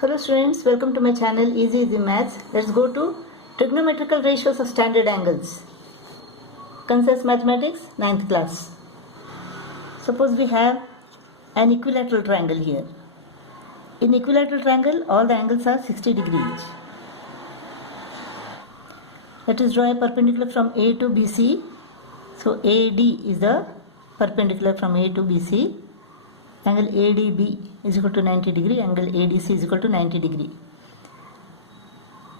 Hello students, welcome to my channel Easy Maths. Let's go to trigonometrical ratios of standard angles. Concise Mathematics, 9th class. Suppose we have an equilateral triangle here. In equilateral triangle, all the angles are 60 degrees. Let us draw a perpendicular from A to BC. So AD is the perpendicular from A to BC. Angle ADB is equal to 90 degree, angle ADC is equal to 90 degree.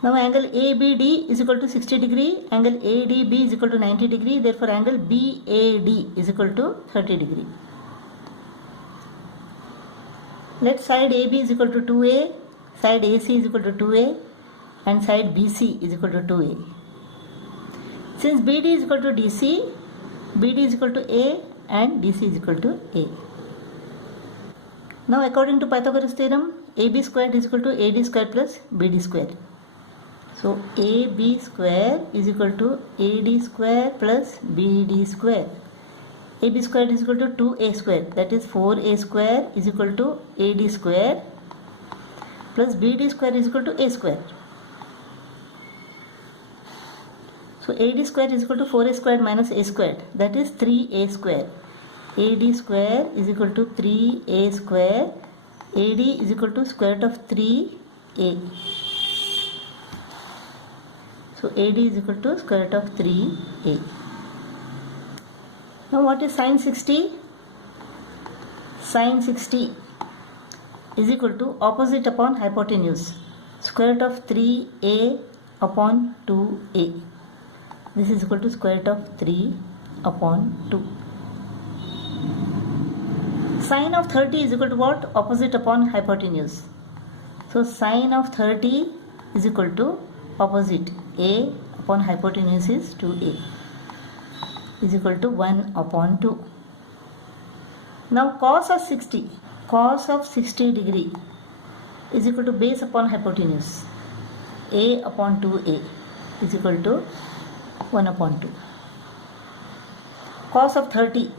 Now angle ABD is equal to 60 degree, angle ADB is equal to 90 degree, therefore angle BAD is equal to 30 degree. Let side AB is equal to 2A, side AC is equal to 2A and side BC is equal to 2A. Since BD is equal to DC, BD is equal to A and DC is equal to A. Now according to Pythagoras theorem, AB squared is equal to AD squared plus BD squared. So AB square is equal to AD square plus BD square. AB squared is equal to 2A square, that is 4A square is equal to AD square plus BD square is equal to A square. So AD square is equal to 4A square minus A square, that is 3A square. AD square is equal to 3A square. AD is equal to square root of 3A. So AD is equal to square root of 3A. Now what is sine 60? Sine 60 is equal to opposite upon hypotenuse. Square root of 3A upon 2A. This is equal to square root of 3 upon 2. Sine of 30 is equal to what? Opposite upon hypotenuse. So sine of 30 is equal to opposite. A upon hypotenuse is 2A is equal to 1 upon 2. Now cos of 60 degree is equal to base upon hypotenuse. A upon 2A is equal to 1 upon 2. Cos of 30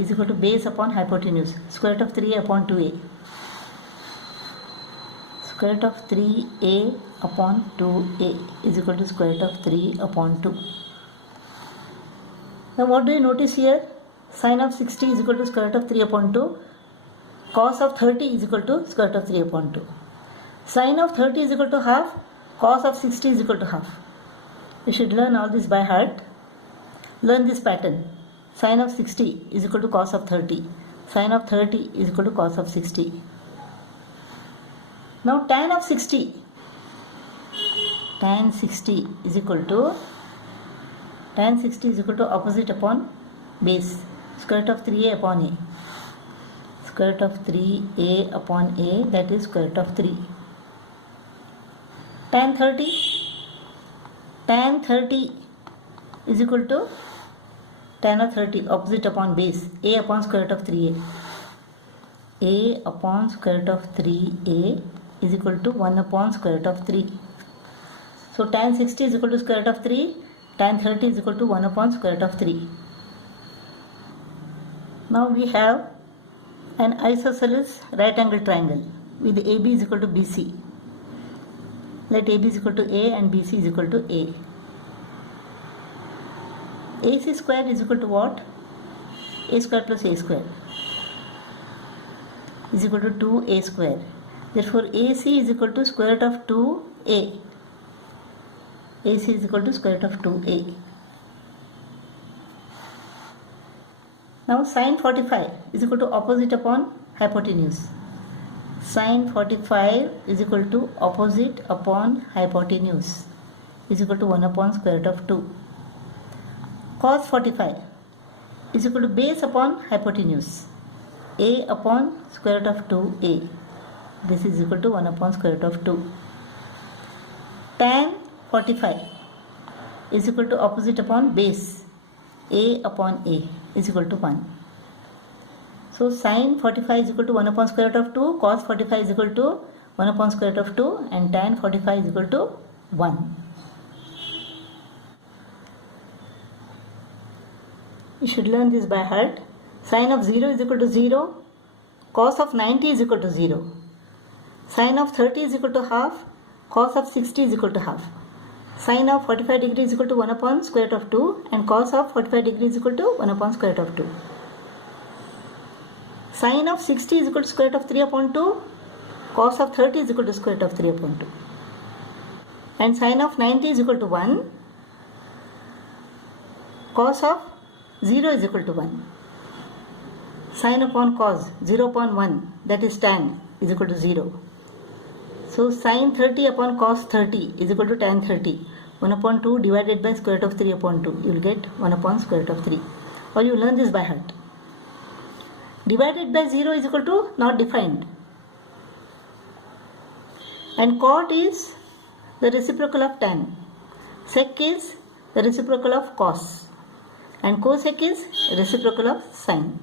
is equal to base upon hypotenuse. Square root of 3 upon 2A. Square root of 3A upon 2A is equal to square root of 3 upon 2. Now what do you notice here? Sine of 60 is equal to square root of 3 upon 2. Cos of 30 is equal to square root of 3 upon 2. Sine of 30 is equal to half. Cos of 60 is equal to half. You should learn all this by heart. Learn this pattern. Sine of 60 is equal to cos of 30. Sine of 30 is equal to cos of 60. Now tan of 60. Tan 60 is equal to opposite upon base. Square root of 3A upon A. Square root of 3A upon A, that is square root of 3. Tan 30. Tan 30 is equal to tan of 30 opposite upon base. A upon square root of 3A. A upon square root of 3A is equal to 1 upon square root of 3. So tan 60 is equal to square root of 3. Tan 30 is equal to 1 upon square root of 3. Now we have an isosceles right angle triangle with AB is equal to BC. Let AB is equal to A and BC is equal to A. AC square is equal to what? A square plus A square is equal to 2A square. Therefore AC is equal to square root of 2A. AC is equal to square root of 2A. Now sine 45 is equal to opposite upon hypotenuse. Sine 45 is equal to opposite upon hypotenuse is equal to 1 upon square root of 2. Cos 45 is equal to base upon hypotenuse. A upon square root of 2A. This is equal to 1 upon square root of 2. Tan 45 is equal to opposite upon base. A upon A is equal to 1. So sin 45 is equal to 1 upon square root of 2. Cos 45 is equal to 1 upon square root of 2. And tan 45 is equal to 1. You should learn this by heart. Sine of 0 is equal to 0. Cos of 90 is equal to 0. Sine of 30 is equal to half. Cos of 60 is equal to half. Sine of 45 degree is equal to 1 upon square root of 2, and cos of 45 degree is equal to 1 upon square root of 2. Sine of 60 is equal to square root of 3 upon 2. Cos of 30 is equal to square root of 3 upon 2. And sine of 90 is equal to 1. Cos of 0 is equal to 1. Sine upon cos 0 upon 1, that is tan, is equal to 0. So sine 30 upon cos 30 is equal to tan 30. 1 upon 2 divided by square root of 3 upon 2. You will get 1 upon square root of 3. Or you learn this by heart. Divided by 0 is equal to not defined. And cot is the reciprocal of tan. Sec is the reciprocal of cos. And cosec is reciprocal of sine.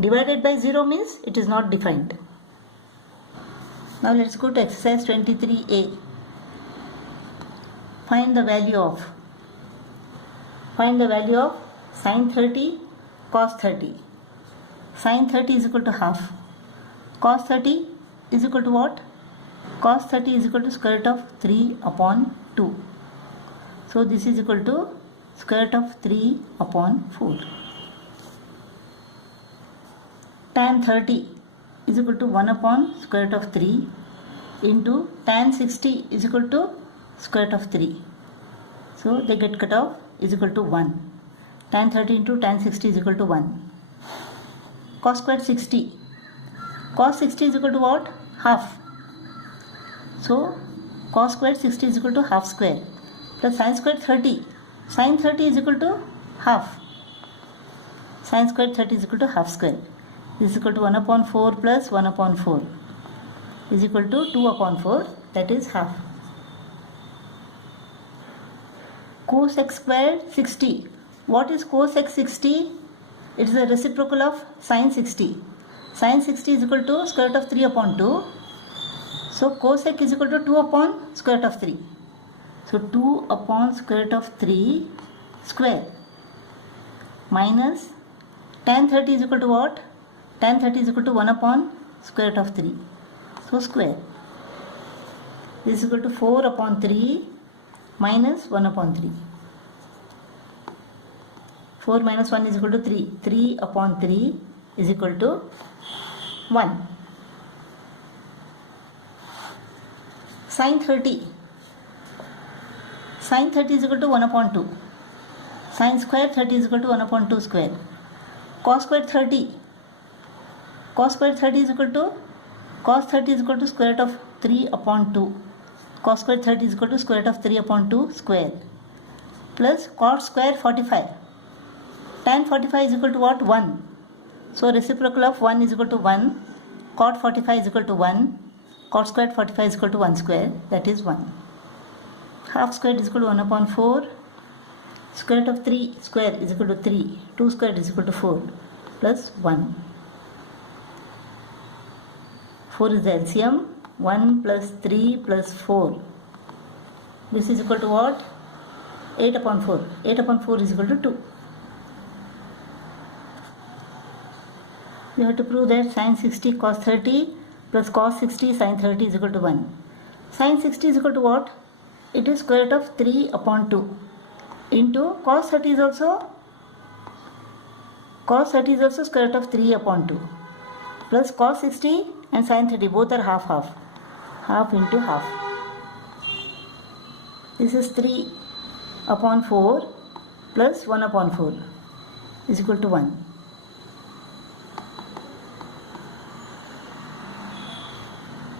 Divided by 0 means it is not defined. Now let's go to exercise 23a. Find the value of sine 30, cos 30. Sine 30 is equal to half. Cos 30 is equal to what? Cos 30 is equal to square root of 3 upon 2. So this is equal to square root of 3 upon 4. Tan 30 is equal to 1 upon square root of 3 into tan 60 is equal to square root of 3. So they get cut off, is equal to 1. Tan 30 into tan 60 is equal to 1. Cos squared 60. Cos 60 is equal to what? Half. So cos squared 60 is equal to half square plus sin squared 30. Sin 30 is equal to half. Sin squared 30 is equal to half square. This is equal to 1 upon 4 plus 1 upon 4 is equal to 2 upon 4, that is half. Cosec squared 60. What is cosec 60? It is the reciprocal of sin 60. Sin 60 is equal to square root of 3 upon 2. So cosec is equal to 2 upon square root of 3. So 2 upon square root of 3 square minus tan 30 is equal to what? Tan 30 is equal to 1 upon square root of 3. So square. This is equal to 4 upon 3 minus 1 upon 3. 4 minus 1 is equal to 3. 3 upon 3 is equal to 1. Sin 30. Sin 30 is equal to 1 upon 2. Sin square 30 is equal to 1 upon 2 square. Cos square 30. Cos square 30 is equal to square root of 3 upon 2. Cos square 30 is equal to square root of 3 upon 2 square. Plus cot square 45. Tan 45 is equal to what? 1. So reciprocal of 1 is equal to 1. Cot 45 is equal to 1. Cot squared 45 is equal to 1 square. That is 1. Half squared is equal to 1 upon 4. Square root of 3 square is equal to 3. 2 squared is equal to 4. Plus 1. 4 is the LCM. 1 plus 3 plus 4. This is equal to what? 8 upon 4. 8 upon 4 is equal to 2. You have to prove that sin 60 cos 30 plus cos 60 sin 30 is equal to 1. Sin 60 is equal to what? It is square root of 3 upon 2 into cos 30 is also square root of 3 upon 2 plus cos 60 and sin 30 both are half half. Half into half. This is 3 upon 4 plus 1 upon 4 is equal to 1.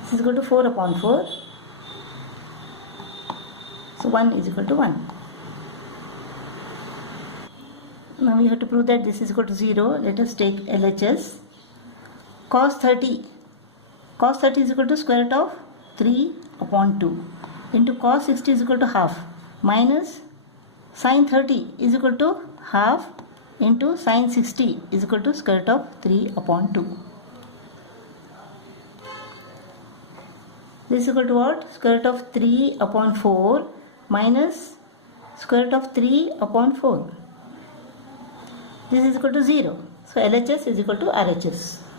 This is equal to 4 upon 4. So 1 is equal to 1. Now we have to prove that this is equal to 0. Let us take LHS. Cos 30. Cos 30 is equal to square root of 3 upon 2 into cos 60 is equal to half minus sin 30 is equal to half into sin 60 is equal to square root of 3 upon 2. This is equal to what? Square root of 3 upon 4 minus square root of 3 upon 4. This is equal to 0. So LHS is equal to RHS.